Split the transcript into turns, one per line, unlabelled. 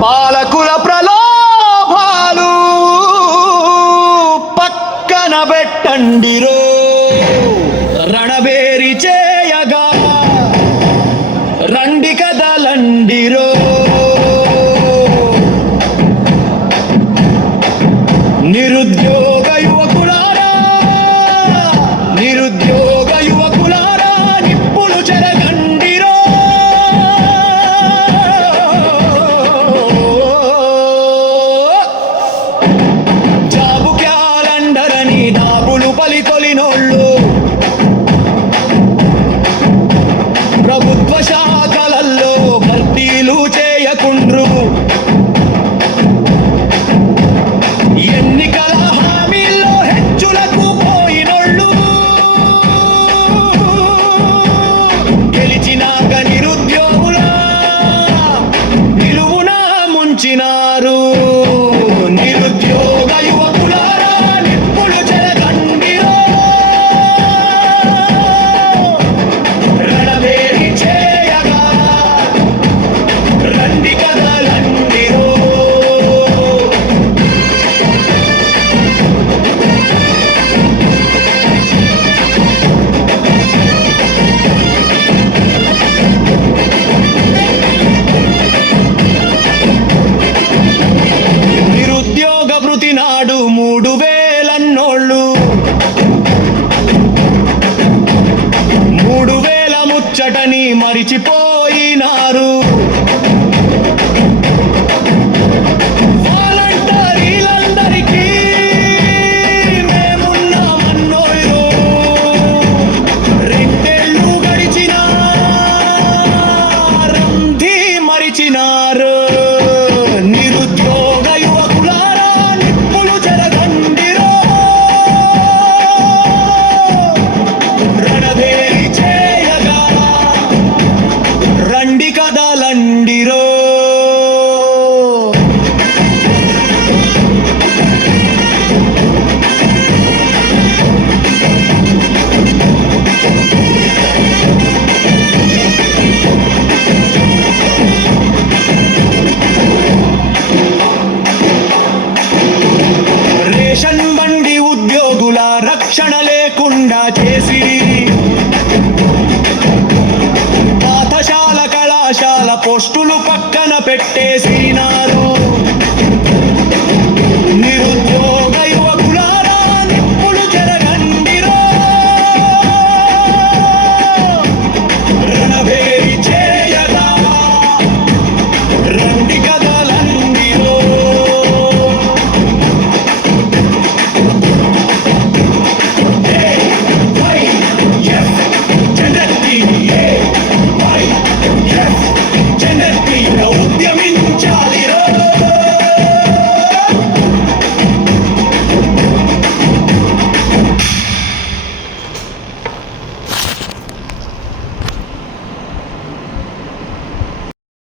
పాలకుల ప్రలోభాలు పక్కన పెట్టండిరో రణబేరి చేయగా రండి కదలండిరో నిరుద్యోగ Lord. రక్షణ లేకుండా చేసి. పాఠశాల కళాశాల పోస్టులు పక్కన పెట్టేసినారు. నిరుద్యోగ